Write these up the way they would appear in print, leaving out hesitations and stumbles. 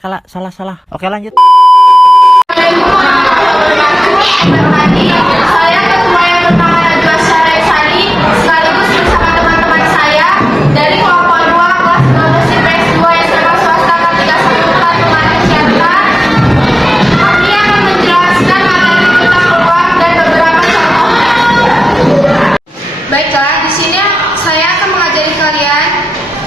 Kala, salah. Oke, lanjut. Saya ketua yang bernama Najwa Syaraisari sekaligus bersama teman-teman saya dari kelompok 2 kelas 12 IPS 2 SMA swasta K314 Pematang Siantar. Kami akan menjelaskan materi tentang peluang dan beberapa contoh. Baiklah, di sini saya akan mengajari kalian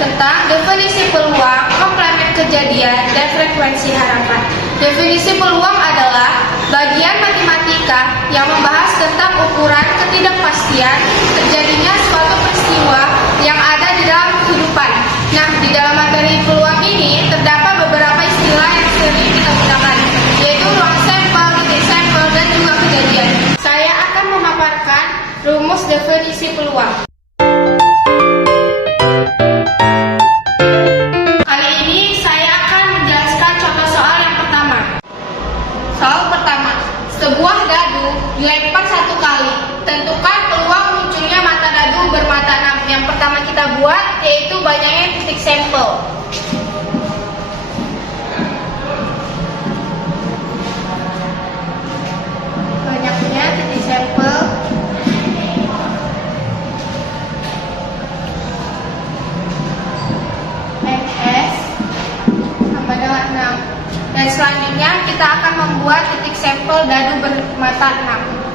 tentang definisi peluang, komplement kejadian, dan frekuensi harapan. Definisi peluang adalah bagian matematika yang membahas tentang ukuran ketidakpastian terjadinya suatu peristiwa yang ada di dalam kehidupan. Nah, di dalam materi peluang ini terdapat beberapa istilah yang sering kita gunakan, yaitu ruang sampel, titik sampel, dan juga kejadian. Saya akan memaparkan rumus definisi peluang. Sebuah dadu dilempar 1 kali. Tentukan peluang munculnya mata dadu bermata 6. Yang pertama kita buat yaitu banyaknya titik sampel. Banyaknya titik sampel. NS sama dengan 6. Dan selanjutnya kita akan membuat titik sampel dadu bermata 6.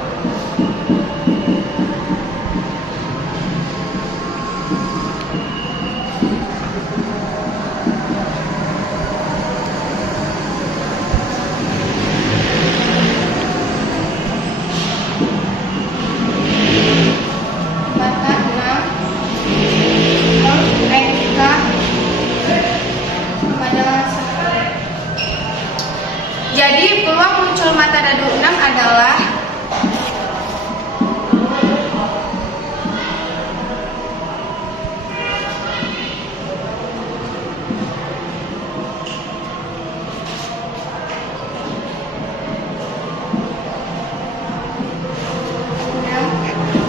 Mata 6 NK sama dengan 1. Jadi peluang muncul mata dadu 6 adalah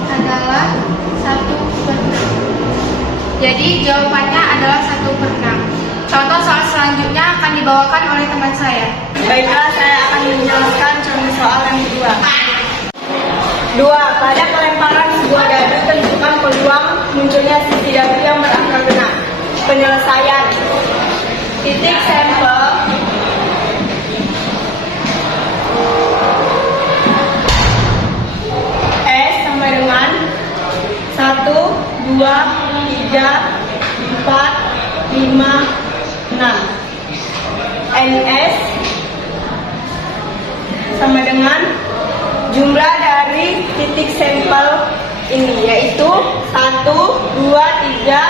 adalah 1/6. Jadi jawabannya adalah 1/6. Contoh soal selanjutnya akan dibawakan oleh teman saya. Baiklah, saya akan menjelaskan contoh soal yang kedua. 2. Pada pelemparan sebuah dadu, tentukan peluang munculnya sisi dadu yang berangka genap. Penyelesaian. Titik sampel S sama dengan 1, 2, 3, 4, 5, 6. NS sama dengan jumlah dari titik sampel ini, yaitu 1, 2, 3,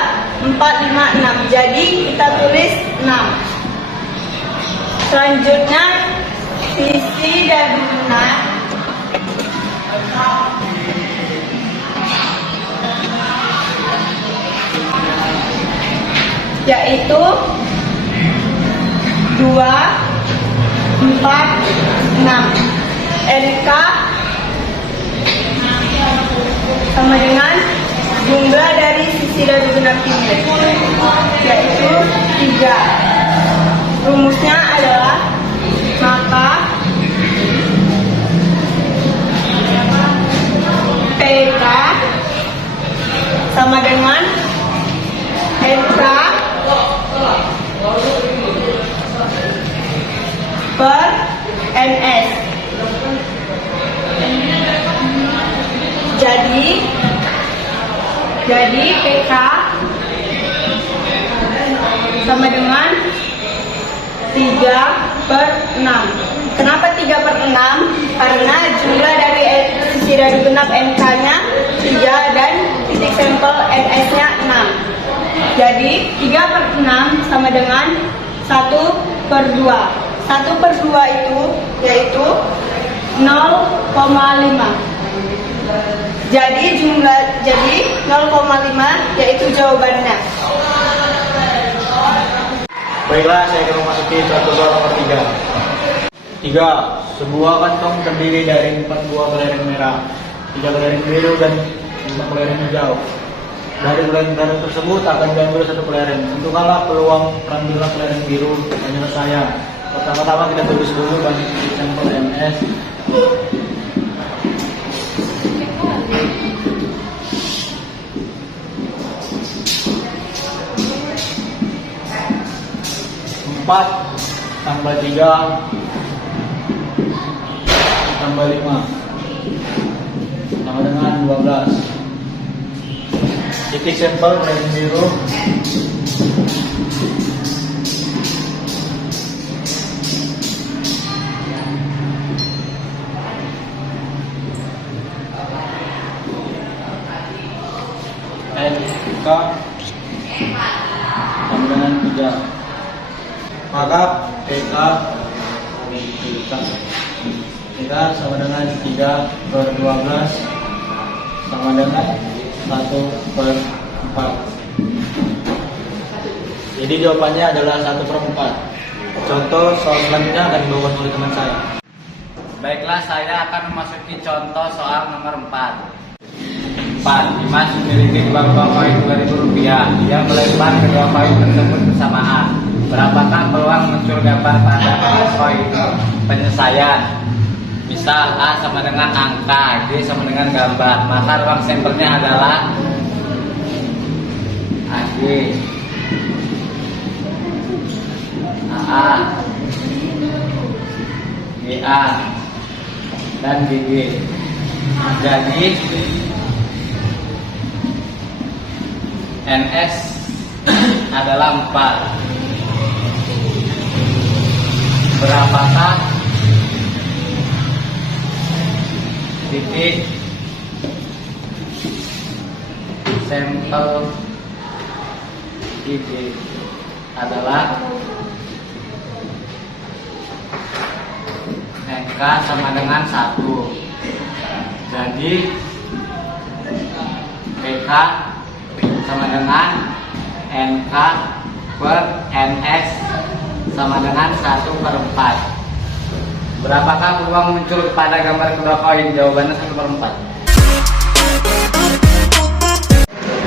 4, 5, 6. Jadi kita tulis 6. Selanjutnya sisi dadu genap yaitu 2, 4, 6. NK sama dengan jumlah dari sisi dadu genap ini, yaitu 3. Rumusnya adalah maka PK sama dengan NK per NS. Jadi PK sama dengan 3/6. Kenapa 3/6? Karena jumlah dari sisi dadu genap NK-nya 3 dan titik sampel NS-nya 6. Jadi 3/6 sama dengan 1/2. 1/2 itu yaitu 0,5. Jadi 0,5 yaitu jawabannya. Baiklah, saya akan memasuki contoh soal nomor 3. 3. Sebuah kantong terdiri dari 4 buah kelereng merah, 3 kelereng biru, dan 5 kelereng hijau. Dari kelereng tersebut akan diambil 1 kelereng. Tentukanlah peluang pengambilan kelereng biru penyelesaian. Pertama-tama kita tulis dulu banding sampel MS. Empat tambah 3 tambah 5 sama dengan 12. Titik sampel kelereng biru. NK sama dengan 3. Maka PK sama dengan 3 per 12 sama dengan 1 per 4. Jadi jawabannya adalah 1 per 4. Contoh soal selanjutnya akan dibawakan oleh teman saya. Baiklah, saya akan memasuki contoh soal nomor 4. 4. Dimas memiliki 2 koin Rp2.000. Dia melempar kedua koin tersebut bersamaan. Berapakah peluang muncul gambar pada koin penyelesaian? Misal A sama dengan angka, D sama dengan gambar. Maka ruang sampelnya adalah AG, AA, GA, dan GG. Jadi NS adalah 4. Berapakah titik sampel IG adalah NK sama dengan 1. Jadi PK sama dengan NK per NS sama dengan 1 per 4. Berapakah peluang muncul pada gambar kedua koin? Jawabannya 1 per 4.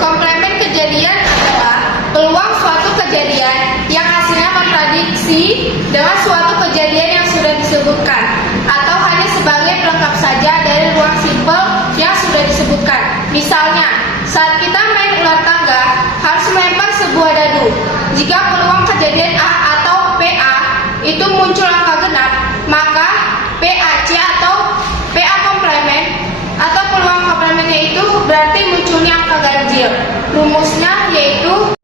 Komplemen kejadian adalah peluang suatu kejadian yang hasilnya kontradiksi dengan suatu kejadian yang sudah disebutkan, atau hanya sebagai pelengkap saja dari ruang simpel yang sudah disebutkan. Misalnya, saat kita main ular tangga harus melempar sebuah dadu. Jika peluang kejadian A atau PA itu muncul angka genap, maka PAC atau PA komplemen atau peluang komplemennya itu berarti munculnya angka ganjil. Rumusnya yaitu,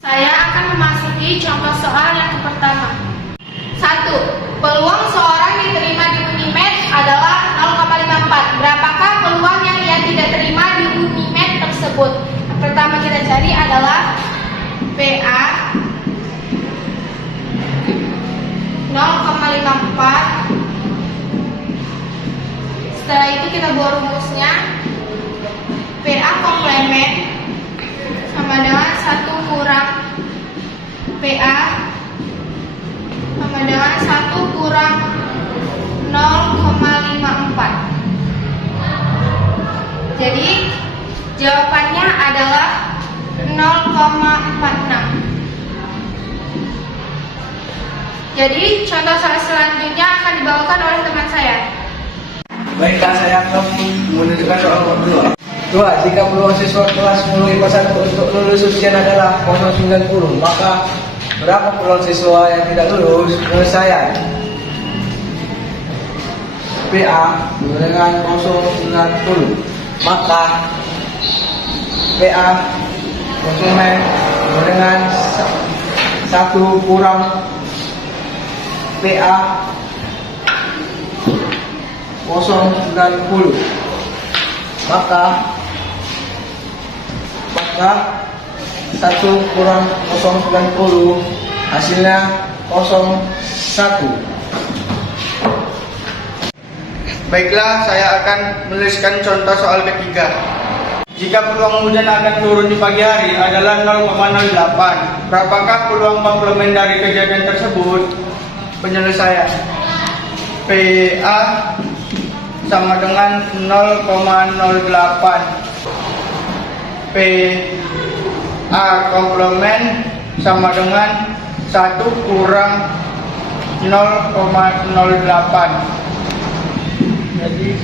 saya akan memasuki contoh soal yang pertama. 1. Peluang seorang diterima di Unimed adalah 0,54. Berapakah peluang yang ia tidak terima di Unimed tersebut? Yang pertama kita cari adalah PA 0,54. Setelah itu kita buat rumusnya. PA komplemen sama dengan 1 kurang PA sama dengan 1 kurang 0,54. Jadi jawabannya adalah 0,46. Jadi contoh soal selanjutnya akan dibawakan oleh teman saya. Baiklah, saya akan menunjukkan soal nomor 2. 2. Jika peluang siswa kelas 10 IPA 1 untuk lulus ujian adalah 0,90, maka berapa peluang siswa yang tidak lulus penyelesaian? PA dengan 0,90, maka PA komplemen dengan 1 kurang PA 0,90, maka 1 kurang 0,90 hasilnya 0,1. Baiklah, saya akan menuliskan contoh soal ketiga. Jika peluang hujan akan turun di pagi hari adalah 0,08, berapakah peluang komplement dari kejadian tersebut? Penyelesaian. PA sama dengan 0,08. PA komplement sama dengan 1 kurang 0,08. Jadi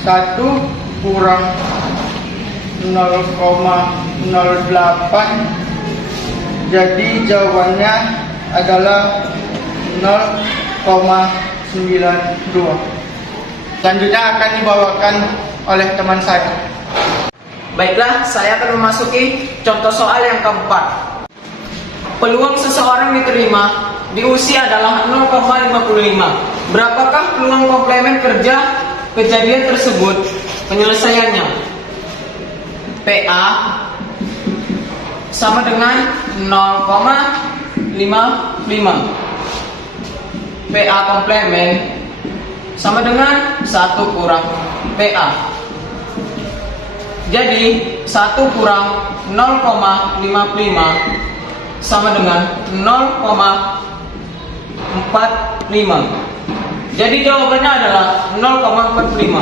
1 kurang 0,08. Jadi jawabannya adalah 0,92. Selanjutnya akan dibawakan oleh teman saya. Baiklah, saya akan memasuki contoh soal yang keempat. Peluang seseorang diterima di usia adalah 0,55. Berapakah peluang komplement kerja kejadian tersebut? Penyelesaiannya. PA sama dengan 0,55. PA komplement sama dengan 1 kurang PA. Jadi 1 kurang 0,55 sama dengan 0,45. Jadi jawabannya adalah 0,45.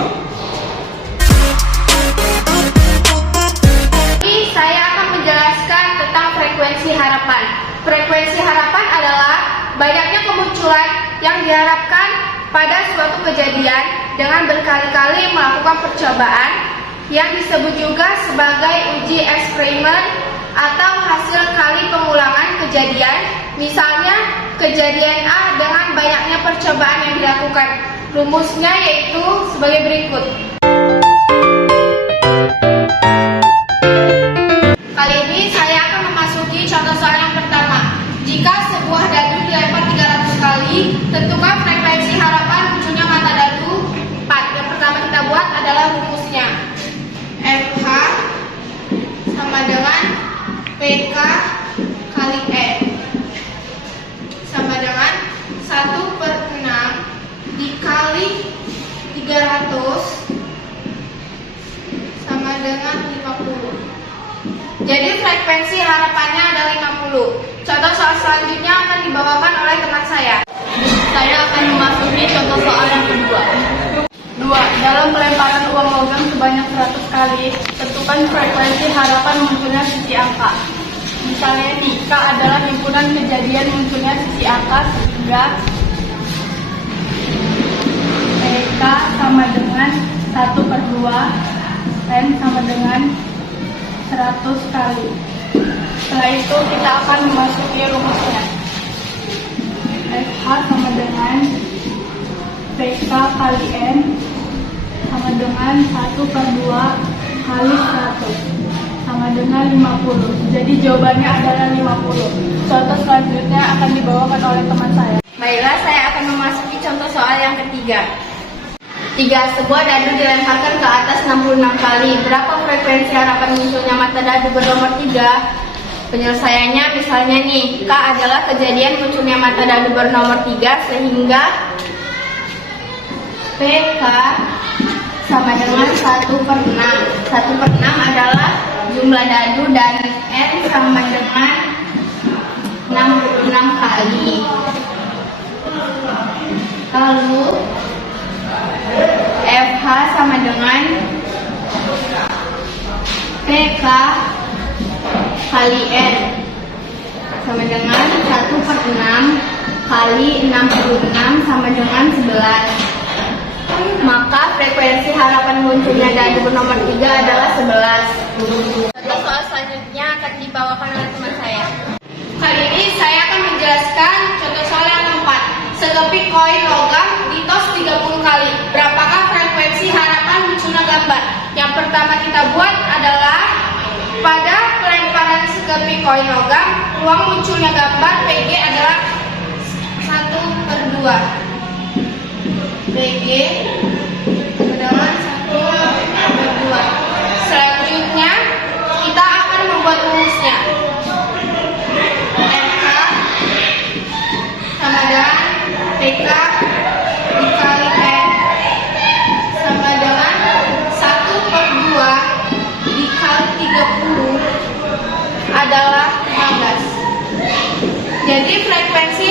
Ini saya akan menjelaskan tentang frekuensi harapan. Frekuensi harapan adalah banyaknya kemunculan yang diharapkan pada suatu kejadian dengan berkali-kali melakukan percobaan yang disebut juga sebagai uji eksperimen atau hasil kali pengulangan kejadian. Misalnya kejadian A dengan banyaknya percobaan yang dilakukan. Rumusnya yaitu sebagai berikut. Kali ini saya akan memasuki contoh soal yang pertama. Jika sebuah dadu dilempar 300 kali, tentukan frekuensi harapan munculnya mata dadu 4. Yang pertama kita buat adalah rumusnya. FH sama dengan PK kali E sama dengan 1/6 dikali 300 sama dengan 50. Jadi frekuensi harapannya adalah 50. Contoh soal selanjutnya akan dibawakan oleh teman saya. Saya akan memasuki contoh soal yang kedua. 2. Dalam pelemparan uang logam sebanyak 100 kali, tentukan frekuensi harapan munculnya sisi angka. Misalnya nih, K adalah himpunan kejadian munculnya sisi angka sehingga PK sama dengan 1/2, N sama dengan 100 kali. Setelah itu kita akan memasuki rumusnya. FH sama dengan PK kali N sama dengan 1/2 kali 100 sama dengan 50. Jadi jawabannya adalah 50. Contoh selanjutnya akan dibawakan oleh teman saya. Baiklah, saya akan memasuki contoh soal yang ketiga. 3. Sebuah dadu dilemparkan ke atas 66 kali. Berapa frekuensi harapan munculnya mata dadu bernomor 3? Penyelesaiannya misalnya nih, K adalah kejadian munculnya mata dadu bernomor 3 sehingga PK sama dengan 1/6. 1/6 adalah jumlah dadu dan N sama dengan 66 kali. Lalu FH sama dengan PK kali N sama dengan 1/6 kali 66 sama dengan 11. Maka frekuensi harapan munculnya dadu bernomor 3 adalah 11. Soal selanjutnya akan dibawakan oleh teman saya. Kali ini saya akan menjelaskan contoh soal yang keempat. Sekeping koin logam ditos 30 kali. Berapakah frekuensi harapan munculnya gambar? Yang pertama kita buat adalah pada pelemparan sekeping koin logam, ruang munculnya gambar PG adalah 1/2. PG dengan 1/2. Selanjutnya kita akan membuat rumusnya. FK sama dengan PK dikali 30 adalah 15. Jadi frekuensi